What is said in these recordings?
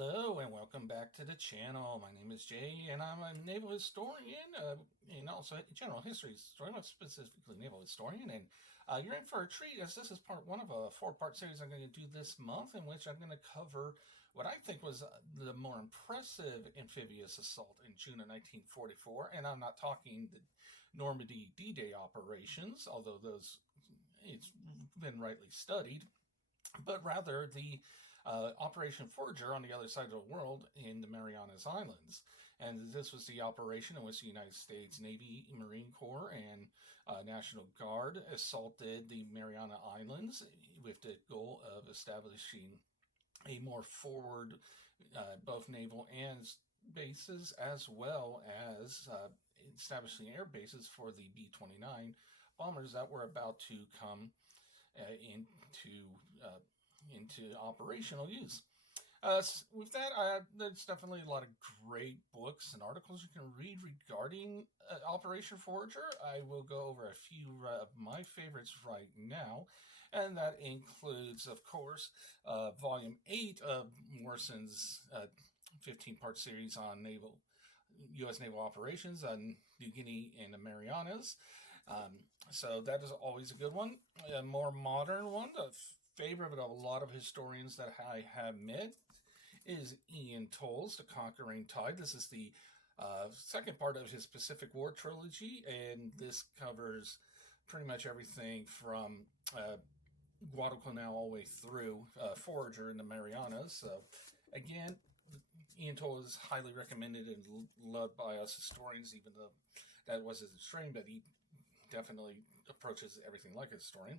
Hello and welcome back to the channel. My name is Jay and I'm a naval historian and also a general history historian, but specifically naval historian. And you're in for a treat as this is part one of a four-part series I'm going to do this month in which I'm going to cover what I think was the more impressive amphibious assault in June of 1944. And I'm not talking the Normandy D-Day operations, although those it's been rightly studied, but rather the Operation Forager on the other side of the world in the Marianas Islands. And this was the operation in which the United States Navy, Marine Corps, and National Guard assaulted the Mariana Islands with the goal of establishing a more forward, both naval and bases, as well as establishing air bases for the B-29 bombers that were about to come into operational use. With that, there's definitely a lot of great books and articles you can read regarding Operation Forager. I will go over a few of my favorites right now, and that includes, of course, Volume 8 of Morrison's 15-part series on U.S. naval operations on New Guinea and the Marianas. So that is always a good one. A more modern one, the favorite of a lot of historians that I have met, is Ian Towles' The Conquering Tide. This is the second part of his Pacific War trilogy, and this covers pretty much everything from Guadalcanal all the way through Forager in the Marianas. So again, Ian Towles is highly recommended and loved by us historians, even though that was his historian, but he definitely approaches everything like a historian.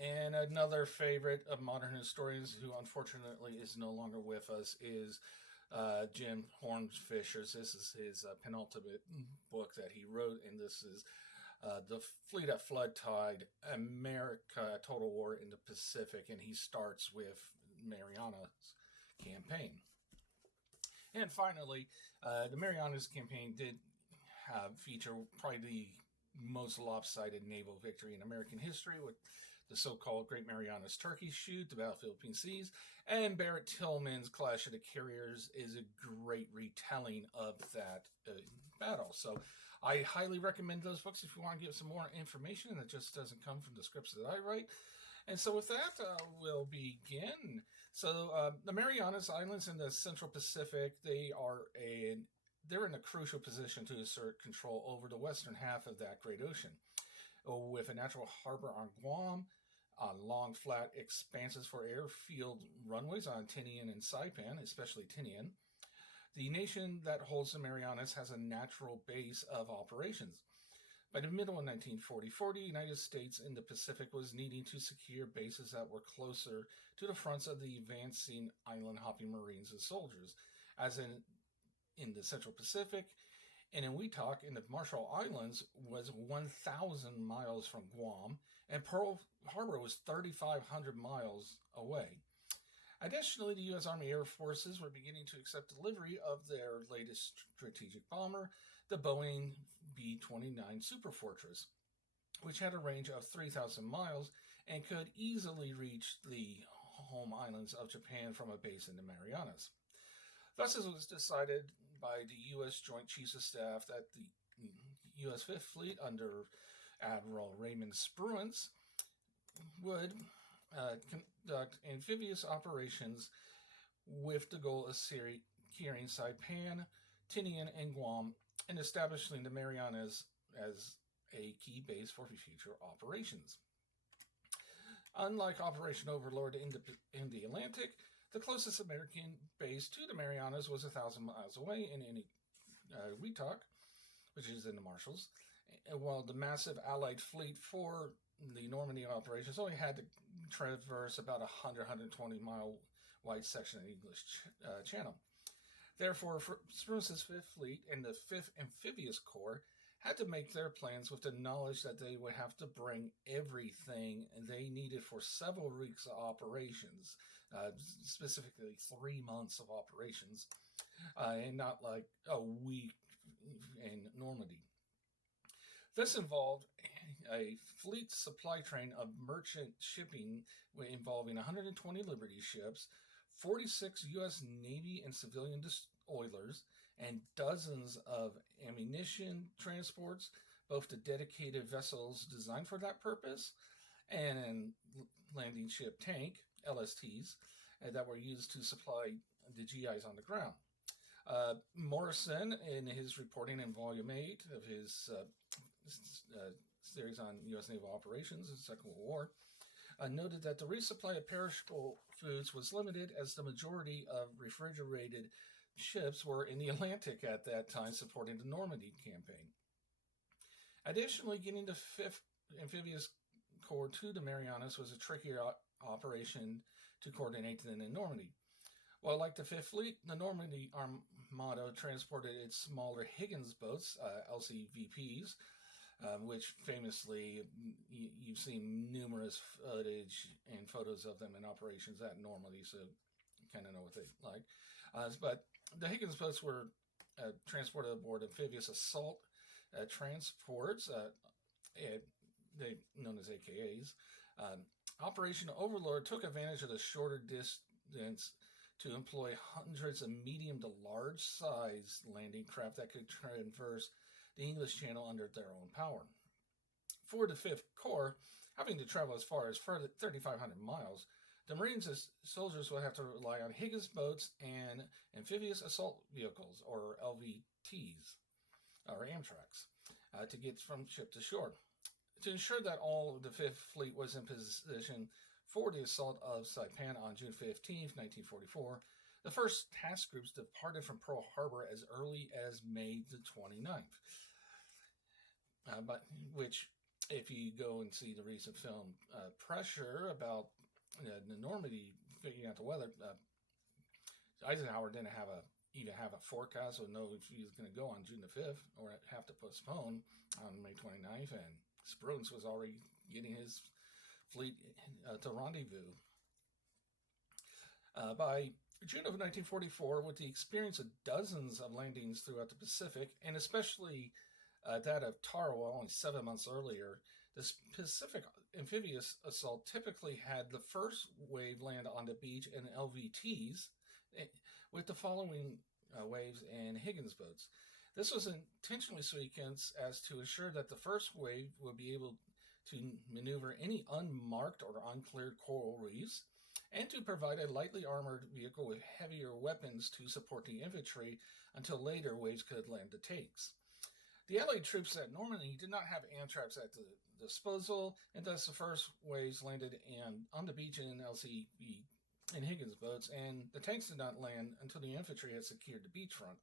And another favorite of modern historians who unfortunately is no longer with us is Jim Hornfisher's. This is his penultimate book that he wrote, and this is The Fleet at Flood Tide, America, Total War in the Pacific, and he starts with Marianas Campaign. And finally, the Marianas Campaign did feature probably the most lopsided naval victory in American history, with the so-called Great Marianas Turkey Shoot, the Battle of the Philippine Seas, and Barrett Tillman's Clash of the Carriers is a great retelling of that battle. So I highly recommend those books if you want to get some more information that just doesn't come from the scripts that I write. And so with that, we'll begin. So the Marianas Islands in the Central Pacific, they're in a crucial position to assert control over the western half of that great ocean. With a natural harbor on Guam, long flat expanses for airfield runways on Tinian and Saipan, especially Tinian, the nation that holds the Marianas has a natural base of operations. By the middle of 1944, the United States in the Pacific was needing to secure bases that were closer to the fronts of the advancing island-hopping Marines and soldiers, as in the Central Pacific, and in Wetak in the Marshall Islands was 1,000 miles from Guam, and Pearl Harbor was 3,500 miles away. Additionally, the U.S. Army Air Forces were beginning to accept delivery of their latest strategic bomber, the Boeing B-29 Superfortress, which had a range of 3,000 miles and could easily reach the home islands of Japan from a base in the Marianas. Thus, it was decided by the U.S. Joint Chiefs of Staff that the U.S. Fifth Fleet under Admiral Raymond Spruance would conduct amphibious operations with the goal of securing Saipan, Tinian, and Guam, and establishing the Marianas as a key base for future operations. Unlike Operation Overlord in the Atlantic, the closest American base to the Marianas was 1,000 miles away in Wetak, which is in the Marshalls, while the massive Allied fleet for the Normandy operations only had to traverse about 120 mile wide section of the English Channel. Therefore, Spruance's Fifth Fleet and the 5th Amphibious Corps had to make their plans with the knowledge that they would have to bring everything they needed for several weeks of operations, specifically 3 months of operations, and not like a week in Normandy. This involved a fleet supply train of merchant shipping involving 120 Liberty ships, 46 U.S. Navy and civilian destroyers, and dozens of ammunition transports, both to dedicated vessels designed for that purpose and landing ship tank, LSTs, that were used to supply the GIs on the ground. Morrison, in his reporting in Volume 8 of his series on U.S. naval operations in the Second World War, noted that the resupply of perishable foods was limited as the majority of refrigerated ships were in the Atlantic at that time supporting the Normandy campaign. Additionally, getting the 5th Amphibious Corps to the Marianas was a trickier operation to coordinate than in Normandy. While like the 5th Fleet, the Normandy Armada transported its smaller Higgins boats, LCVPs, which famously you've seen numerous footage and photos of them in operations at Normandy, so you kind of know what they like. But the Higgins boats were transported aboard amphibious assault transports, they known as AKAs. Operation Overlord took advantage of the shorter distance to employ hundreds of medium to large size landing craft that could traverse the English Channel under their own power. For the 5th Corps, having to travel as far as 3,500 miles, the Marines and soldiers would have to rely on Higgins boats and amphibious assault vehicles, or LVTs, or Amtraks, to get from ship to shore. To ensure that all of the 5th Fleet was in position for the assault of Saipan on June 15, 1944, the first task groups departed from Pearl Harbor as early as May the 29th. But which, if you go and see the recent film Pressure about the Normandy figuring out the weather, Eisenhower didn't even have a forecast or know if he was going to go on June the 5th or have to postpone on May 29th, and Spruance was already getting his fleet to rendezvous. By June of 1944, with the experience of dozens of landings throughout the Pacific, and especially that of Tarawa only 7 months earlier, the Pacific amphibious assault typically had the first wave land on the beach in LVTs, with the following waves in Higgins boats. This was intentionally sequenced as to ensure that the first wave would be able to maneuver any unmarked or uncleared coral reefs, and to provide a lightly armored vehicle with heavier weapons to support the infantry until later waves could land the tanks. The Allied troops at Normandy did not have Amtraks at the disposal, and thus the first waves landed on the beach in LCV in Higgins boats, and the tanks did not land until the infantry had secured the beachfront.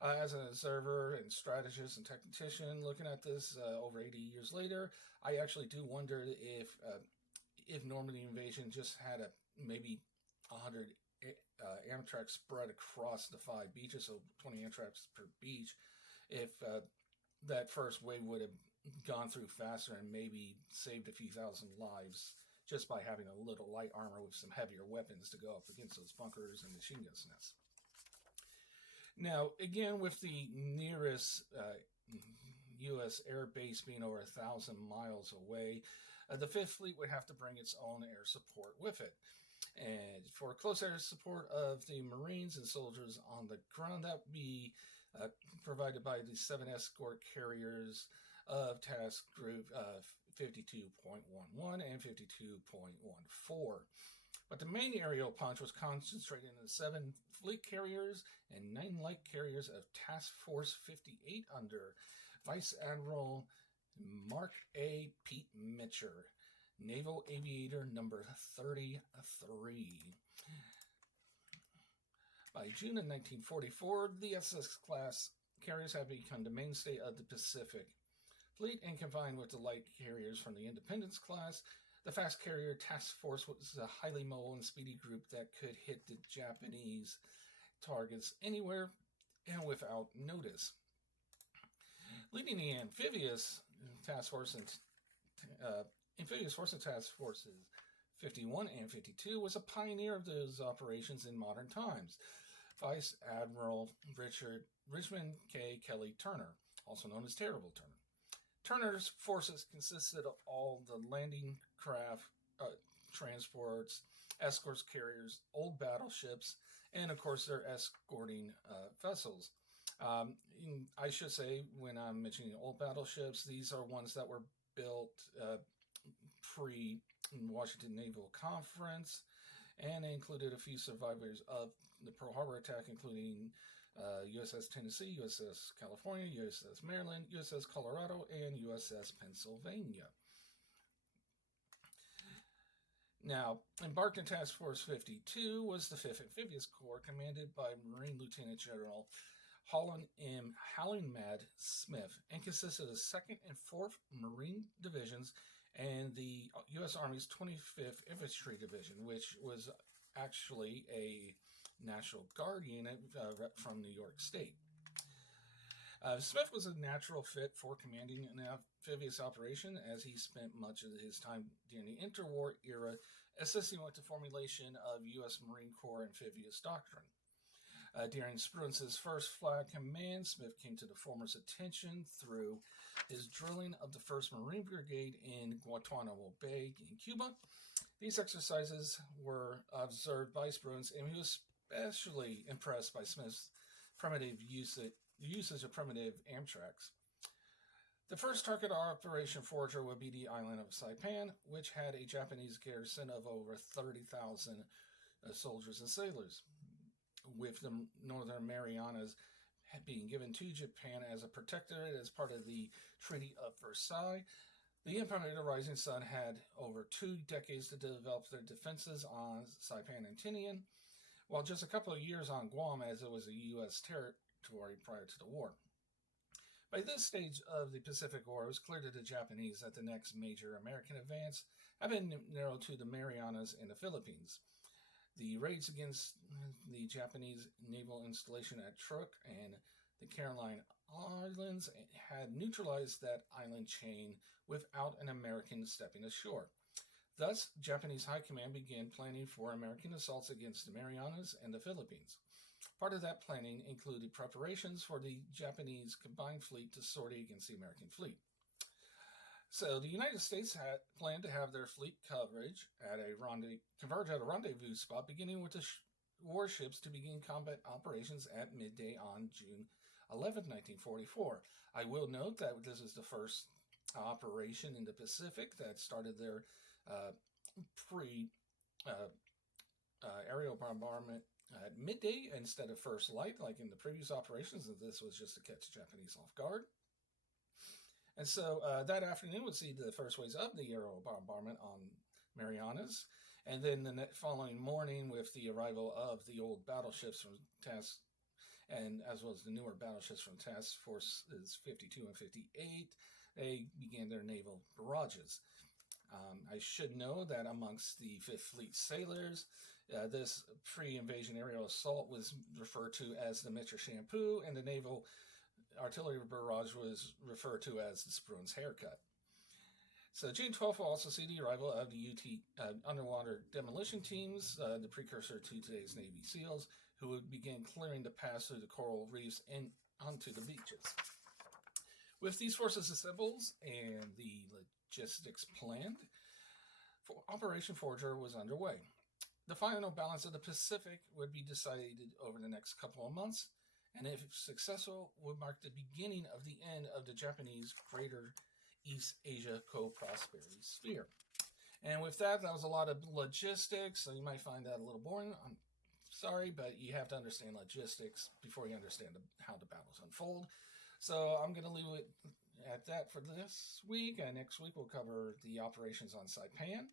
As an observer and strategist and tactician looking at this over 80 years later, I actually do wonder if Normandy invasion just had maybe 100 Amtraks spread across the 5 beaches, so 20 Amtraks per beach, if that first wave would have gone through faster and maybe saved a few thousand lives just by having a little light armor with some heavier weapons to go up against those bunkers and machine gun nests. Now, again, with the nearest U.S. air base being over 1,000 miles away, the 5th Fleet would have to bring its own air support with it. And for close air support of the Marines and soldiers on the ground, that would be provided by the 7 escort carriers of Task Group 52.11 and 52.14. But the main aerial punch was concentrated in the 7 fleet carriers and 9 light carriers of Task Force 58 under Vice Admiral Mark A. Pete Mitcher, Naval Aviator number 33. By June of 1944, the SS-class carriers had become the mainstay of the Pacific Fleet, and combined with the light carriers from the Independence class, the fast carrier task force was a highly mobile and speedy group that could hit the Japanese targets anywhere and without notice. Leading the amphibious task force and task forces 51 and 52 was a pioneer of those operations in modern times, Vice Admiral Richmond K. Kelly Turner, also known as Terrible Turner. Turner's forces consisted of all the landing craft, transports, escorts carriers, old battleships, and of course their escorting vessels. I should say, when I'm mentioning old battleships, these are ones that were built pre-Washington Naval Conference, and they included a few survivors of the Pearl Harbor attack, including USS Tennessee, USS California, USS Maryland, USS Colorado, and USS Pennsylvania. Now, embarked in Task Force 52 was the 5th Amphibious Corps, commanded by Marine Lieutenant General Howling Mad Smith, and consisted of the 2nd and 4th Marine Divisions and the U.S. Army's 25th Infantry Division, which was actually a National Guard unit from New York State. Smith was a natural fit for commanding an amphibious operation, as he spent much of his time during the interwar era assisting with the formulation of U.S. Marine Corps amphibious doctrine. During Spruance's first flag command, Smith came to the former's attention through his drilling of the 1st Marine Brigade in Guantanamo Bay in Cuba. These exercises were observed by Spruance, and he was especially impressed by Smith's primitive usage of primitive Amtraks. The first target Operation Forager would be the island of Saipan, which had a Japanese garrison of over 30,000 soldiers and sailors, with the Northern Marianas being given to Japan as a protectorate as part of the Treaty of Versailles. The Empire of the Rising Sun had over 2 decades to develop their defenses on Saipan and Tinian, while just a couple of years on Guam, as it was a U.S. territory prior to the war. By this stage of the Pacific War, it was clear to the Japanese that the next major American advance had been narrowed to the Marianas and the Philippines. The raids against the Japanese naval installation at Truk and the Caroline Islands had neutralized that island chain without an American stepping ashore. Thus, Japanese High Command began planning for American assaults against the Marianas and the Philippines. Part of that planning included preparations for the Japanese combined fleet to sortie against the American fleet. So the United States had planned to have their fleet coverage converge at a rendezvous spot, beginning with the warships to begin combat operations at midday on June 11, 1944. I will note that this is the first operation in the Pacific that started their aerial bombardment at midday instead of first light, like in the previous operations, and this was just to catch the Japanese off guard. And so that afternoon would see the first waves of the aerial bombardment on Marianas, and then the following morning, with the arrival of the old battleships from Task, and as well as the newer battleships from Task Forces 52 and 58, they began their naval barrages. I should know that amongst the Fifth Fleet sailors, this pre-invasion aerial assault was referred to as the Mitra Shampoo, and the naval artillery barrage was referred to as the Spruance Haircut. So June 12th will also see the arrival of the UT underwater demolition teams, the precursor to today's Navy SEALs, who would begin clearing the paths through the coral reefs and onto the beaches. With these forces assembled and the logistics planned, Operation Forager was underway. The final balance of the Pacific would be decided over the next couple of months, and if successful, would mark the beginning of the end of the Japanese Greater East Asia Co-Prosperity Sphere. And with that, that was a lot of logistics, so you might find that a little boring. I'm sorry, but you have to understand logistics before you understand how the battles unfold. So I'm going to leave it at that for this week. Next week, we'll cover the operations on Saipan.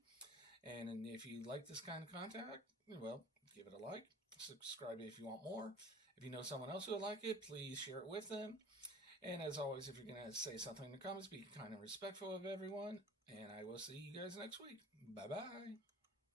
And if you like this kind of content, well, give it a like. Subscribe if you want more. If you know someone else who would like it, please share it with them. And as always, if you're going to say something in the comments, be kind and respectful of everyone. And I will see you guys next week. Bye-bye.